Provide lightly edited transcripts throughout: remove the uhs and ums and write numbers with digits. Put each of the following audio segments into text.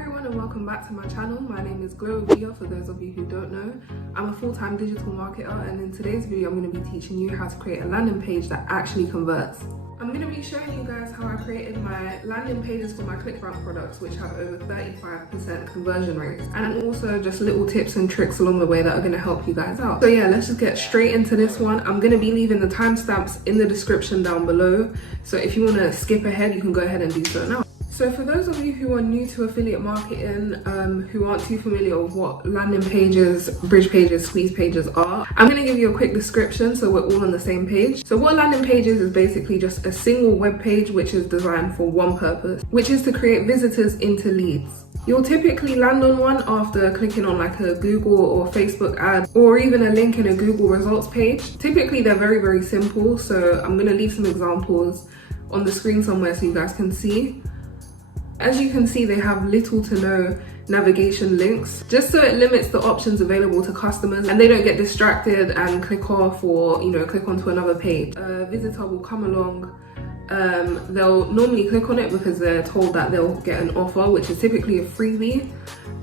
everyone and welcome back to my channel. My name is Glo Up, for those of you who don't know. I'm a full-time digital marketer, and in today's video I'm going to be teaching you how to create a landing page that actually converts. I'm going to be showing you guys how I created my landing pages for my ClickBank products, which have over 35% conversion rates, and also just little tips and tricks along the way that are going to help you guys out. So yeah, let's just get straight into this one. I'm going to be leaving the timestamps in the description down below, so if you want to skip ahead you can go ahead and do so now. So for those of you who are new to affiliate marketing, who aren't too familiar with what landing pages, bridge pages, squeeze pages are, I'm going to give you a quick description so we're all on the same page. So what landing pages is basically just a single web page which is designed for one purpose, which is to create visitors into leads. You'll typically land on one after clicking on like a Google or Facebook ad, or even a link in a Google results page. Typically they're very, very simple, so I'm going to leave some examples on the screen somewhere so you guys can see. As you can see, they have little to no navigation links, just so it limits the options available to customers and they don't get distracted and click off or, click onto another page. A visitor will come along, they'll normally click on it because they're told that they'll get an offer, which is typically a freebie,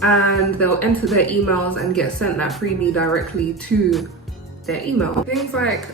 and they'll enter their emails and get sent that freebie directly to their email. Things like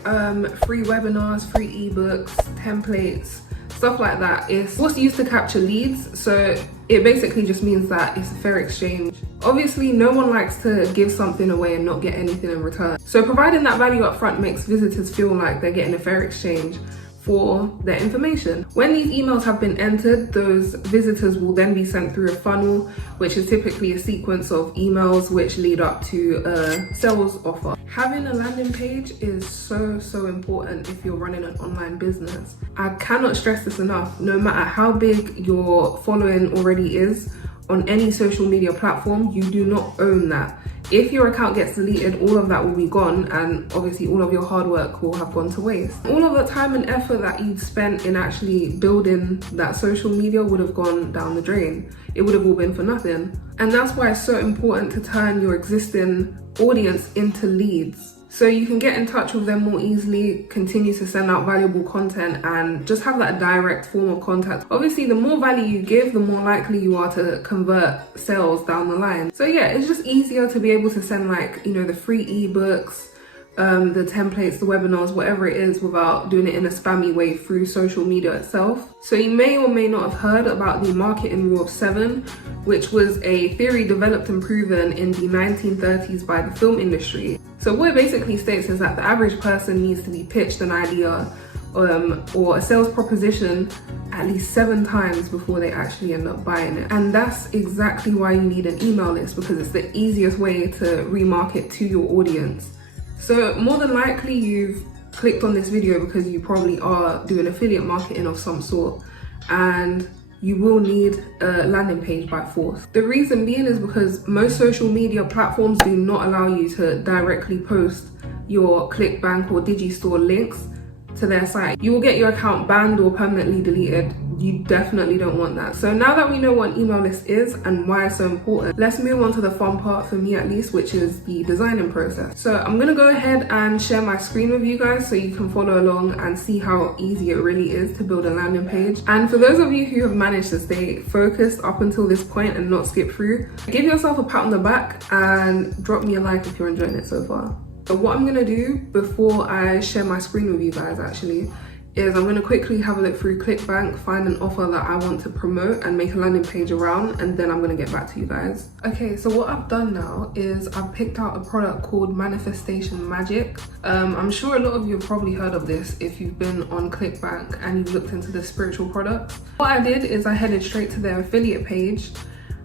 free webinars, free ebooks, templates, stuff like that is what's used to capture leads, so it basically just means that it's a fair exchange. Obviously, no one likes to give something away and not get anything in return, so providing that value up front makes visitors feel like they're getting a fair exchange for their information. When these emails have been entered, those visitors will then be sent through a funnel, which is typically a sequence of emails which lead up to a sales offer. Having a landing page is so important if you're running an online business. I cannot stress this enough. No matter how big your following already is on any social media platform, you do not own that. If your account gets deleted, all of that will be gone, and obviously all of your hard work will have gone to waste. All of the time and effort that you'd spent in actually building that social media would have gone down the drain. It would have all been for nothing. And that's why it's so important to turn your existing audience into leads, so you can get in touch with them more easily, continue to send out valuable content, and just have that direct form of contact. Obviously, the more value you give, the more likely you are to convert sales down the line. So yeah, it's just easier to be able to send the free ebooks, the templates, the webinars, whatever it is, without doing it in a spammy way through social media itself. So you may or may not have heard about the marketing rule of 7, which was a theory developed and proven in the 1930s by the film industry. So what it basically states is that the average person needs to be pitched an idea or a sales proposition at least 7 times before they actually end up buying it. And that's exactly why you need an email list, because it's the easiest way to remarket to your audience. So more than likely you've clicked on this video because you probably are doing affiliate marketing of some sort, and you will need a landing page by force. The reason being is because most social media platforms do not allow you to directly post your ClickBank or Digistore links to their site. You will get your account banned or permanently deleted. You definitely don't want that. So now that we know what an email list is and why it's so important, let's move on to the fun part, for me at least, which is the designing process. So I'm gonna go ahead and share my screen with you guys so you can follow along and see how easy it really is to build a landing page. And for those of you who have managed to stay focused up until this point and not skip through, give yourself a pat on the back and drop me a like if you're enjoying it so far. So what I'm gonna do before I share my screen with you guys actually is I'm gonna quickly have a look through ClickBank, find an offer that I want to promote and make a landing page around, and then I'm gonna get back to you guys. Okay, so what I've done now is I've picked out a product called Manifestation Magic. I'm sure a lot of you have probably heard of this if you've been on ClickBank and you've looked into the spiritual products. What I did is I headed straight to their affiliate page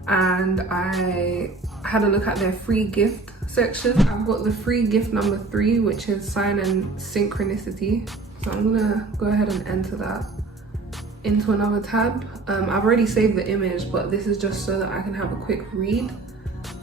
and I had a look at their free gift section. I've got the free gift number 3, which is sign and synchronicity. So I'm gonna go ahead and enter that into another tab. I've already saved the image, but this is just so that I can have a quick read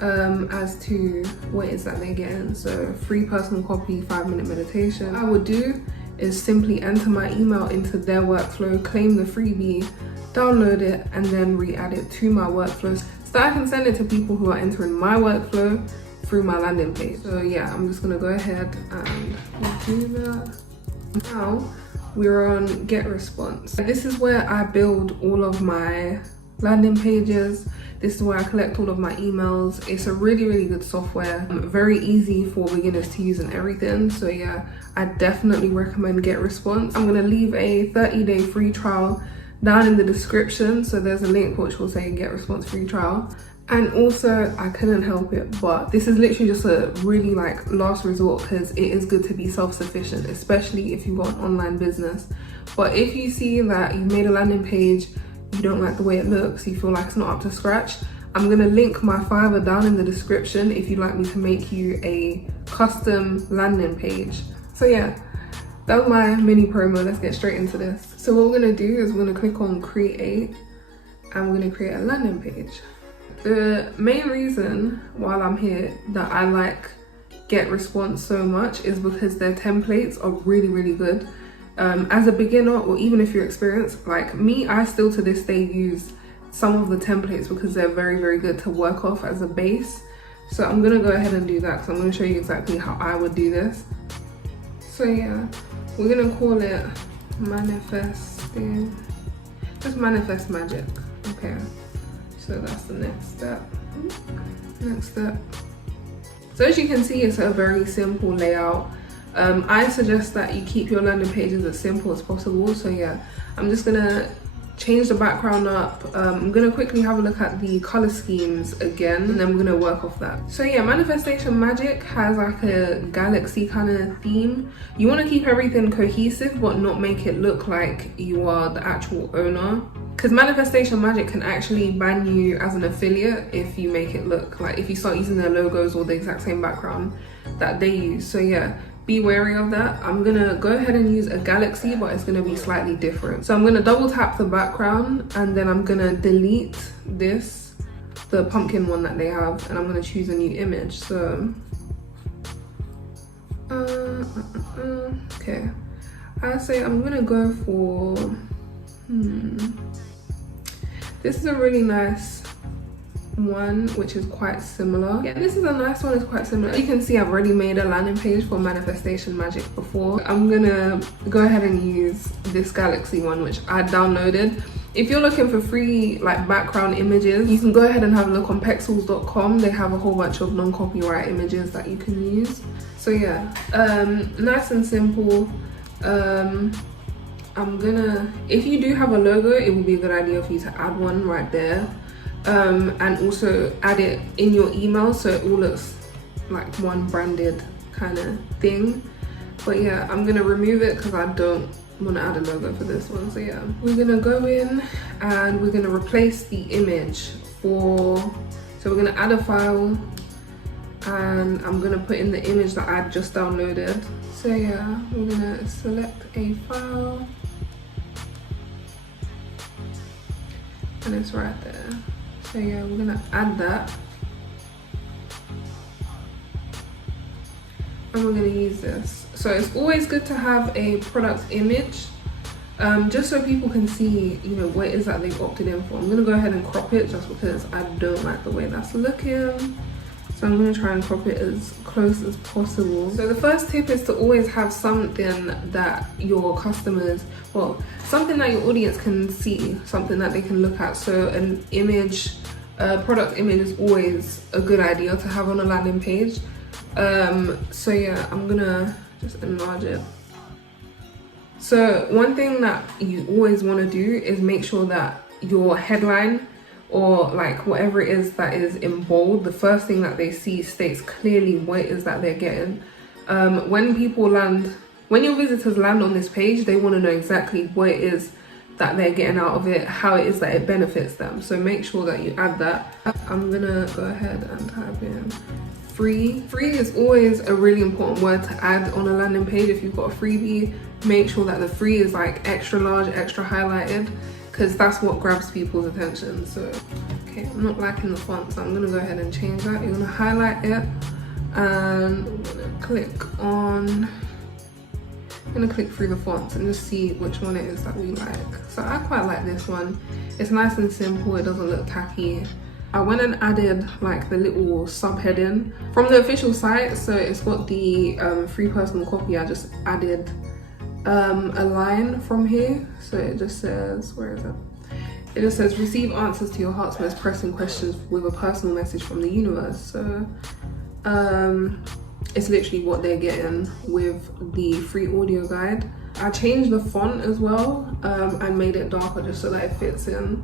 as to what it is that they're getting. So free personal copy, 5-minute meditation. What I would do is simply enter my email into their workflow, claim the freebie, download it, and then re-add it to my workflows so that I can send it to people who are entering my workflow through my landing page. So yeah, I'm just gonna go ahead and do that. Now we're on Getresponse. This is where I build all of my landing pages. This is where I collect all of my emails. It's a really good software, very easy for beginners to use and everything. So yeah, I definitely recommend Getresponse. I'm gonna leave a 30-day free trial down in the description. So there's a link which will say Getresponse free trial. And also, I couldn't help it, but this is literally just a really like last resort, because it is good to be self-sufficient, especially if you've got an online business. But if you see that you've made a landing page, you don't like the way it looks, you feel like it's not up to scratch, I'm gonna link my Fiverr down in the description if you'd like me to make you a custom landing page. So yeah, that was my mini promo. Let's get straight into this. So what we're gonna do is we're gonna click on create, and we're gonna create a landing page. The main reason while I'm here that I like Getresponse so much is because their templates are really good. As a beginner, or even if you're experienced, like me, I still to this day use some of the templates because they're very good to work off as a base. So I'm gonna go ahead and do that, because I'm gonna show you exactly how I would do this. So yeah, we're gonna call it manifesting, just manifest magic. Okay, so that's the next step. So as you can see, it's a very simple layout. I suggest that you keep your landing pages as simple as possible. So yeah, I'm just gonna change the background up. I'm gonna quickly have a look at the color schemes again, and then we're gonna work off that. So yeah, Manifestation Magic has like a galaxy kind of theme. You want to keep everything cohesive but not make it look like you are the actual owner, because Manifestation Magic can actually ban you as an affiliate if you make it look like, if you start using their logos or the exact same background that they use. So yeah, be wary of that. I'm gonna go ahead and use a galaxy, but it's gonna be slightly different. So I'm gonna double tap the background, and then I'm gonna delete this, the pumpkin one that they have, and I'm gonna choose a new image. So okay, I say I'm gonna go for this is a really nice one, which is quite similar. Yeah, this is a nice one, it's quite similar. You can see I've already made a landing page for Manifestation Magic before. I'm gonna go ahead and use this galaxy one, which I downloaded. If you're looking for free like background images, you can go ahead and have a look on pexels.com. They have a whole bunch of non-copyright images that you can use. So yeah, nice and simple. I'm gonna, if you do have a logo, it would be a good idea for you to add one right there. And also add it in your email so it all looks like one branded kind of thing. But yeah, I'm gonna remove it because I don't want to add a logo for this one. So yeah, we're gonna go in and we're gonna replace the image so we're gonna add a file, and I'm gonna put in the image that I just downloaded. So yeah, we're gonna select a file, and it's right there. So yeah, we're gonna add that, and we're gonna use this. So it's always good to have a product image, just so people can see, you know, what it is that they've opted in for. I'm gonna go ahead and crop it just because I don't like the way that's looking. So I'm gonna try and crop it as close as possible. So the first tip is to always have something that your customers, well, something that your audience can see, something that they can look at. So an image, product image is always a good idea to have on a landing page. So yeah, I'm gonna just enlarge it. So one thing that you always want to do is make sure that your headline, or like whatever it is that is in bold, the first thing that they see states clearly what it is that they're getting. When your visitors land on this page, they want to know exactly what it is that they're getting out of it, how it is that it benefits them. So make sure that you add that. I'm gonna go ahead and type in free. Free is always a really important word to add on a landing page. If you've got a freebie, make sure that the free is like extra large, extra highlighted, because that's what grabs people's attention. So, okay, I'm not liking the font, so I'm gonna go ahead and change that. You're gonna highlight it, and I'm gonna click on, I'm gonna click through the fonts and just see which one it is that we like. So I quite like this one. It's nice and simple, it doesn't look tacky. I went and added like the little subheading from the official site. So it's got the free personal copy. I just added a line from here. So it just says, where is it? It just says receive answers to your heart's most pressing questions with a personal message from the universe. So it's literally what they're getting with the free audio guide. I changed the font as well and made it darker just so that it fits in.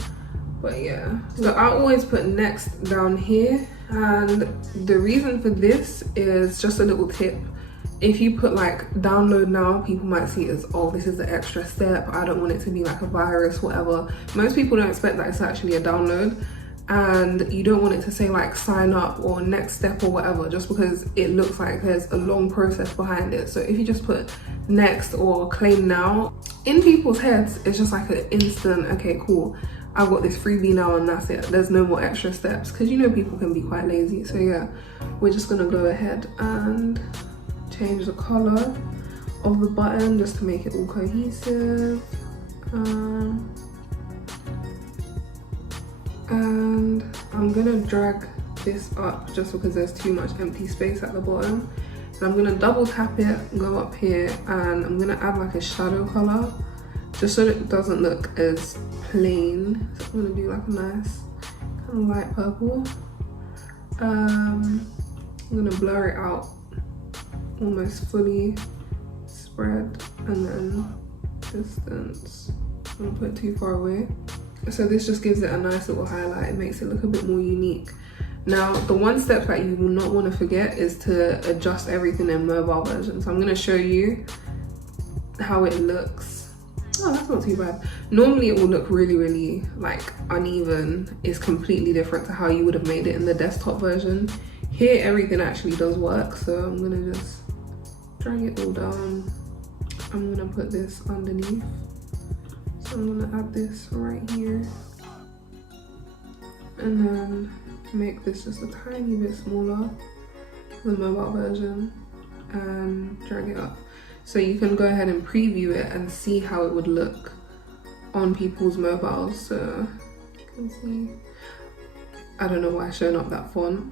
But yeah, so I always put next down here, and the reason for this is just a little tip. If you put like download now, people might see it as, oh, this is an extra step, I don't want it to be like a virus, whatever. Most people don't expect that it's actually a download, and you don't want it to say like sign up or next step or whatever, just because it looks like there's a long process behind it. So if you just put next or claim now, in people's heads it's just like an instant, okay, cool, I've got this freebie now and that's it. There's no more extra steps, because you know people can be quite lazy. So yeah, we're just gonna go ahead and change the color of the button just to make it all cohesive. And I'm gonna drag this up just because there's too much empty space at the bottom. And I'm gonna double tap it, go up here, and I'm gonna add like a shadow color just so that it doesn't look as plain. So I'm gonna do like a nice kind of light purple. I'm gonna blur it out almost fully, spread, and then distance. I'm gonna put it too far away. So this just gives it a nice little highlight. It makes it look a bit more unique. Now, the one step that you will not want to forget is to adjust everything in mobile version. So I'm gonna show you how it looks. Oh, that's not too bad. Normally it will look really like uneven. It's completely different to how you would have made it in the desktop version. Here, everything actually does work. So I'm gonna just drag it all down. I'm gonna put this underneath. So I'm gonna add this right here. And then make this just a tiny bit smaller, the mobile version, and drag it up. So you can go ahead and preview it and see how it would look on people's mobiles. So you can see, I don't know why I'm showing up that font,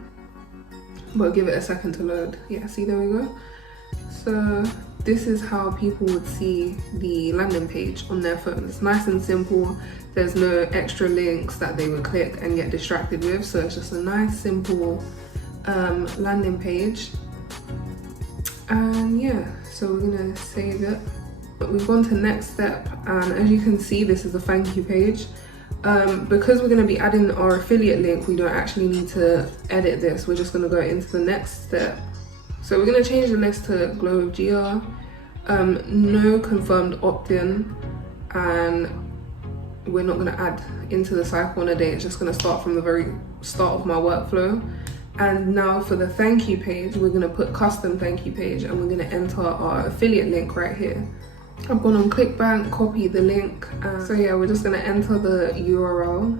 but give it a second to load. Yeah, see, there we go. So this is how people would see the landing page on their phone. It's nice and simple. There's no extra links that they would click and get distracted with. So it's just a nice, simple landing page. And yeah, so we're gonna save it. But we've gone to next step, and as you can see, this is a thank you page. Because we're gonna be adding our affiliate link, we don't actually need to edit this. We're just gonna go into the next step. So we're gonna change the list to Glo Up Journey. No confirmed opt-in, and we're not gonna add into the cycle on a day. It's just gonna start from the very start of my workflow. And now for the thank you page, we're gonna put custom thank you page, and we're gonna enter our affiliate link right here. I've gone on ClickBank, copy the link. So yeah, we're just gonna enter the URL,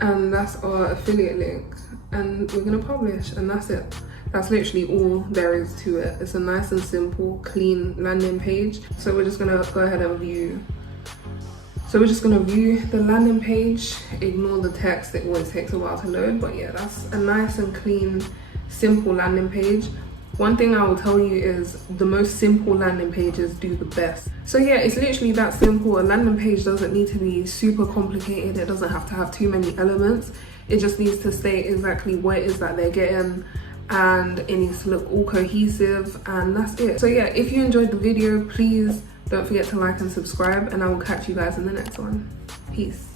and that's our affiliate link. And we're gonna publish, and that's it. That's literally all there is to it. It's a nice and simple, clean landing page. So we're just gonna go ahead and view. So we're just gonna view the landing page, ignore the text, it always takes a while to load, but yeah, that's a nice and clean, simple landing page. One thing I will tell you is the most simple landing pages do the best. So yeah, it's literally that simple. A landing page doesn't need to be super complicated. It doesn't have to have too many elements. It just needs to state exactly what it is that they're getting, and it needs to look all cohesive, and that's it. So yeah, if you enjoyed the video, please don't forget to like and subscribe, and I will catch you guys in the next one. Peace.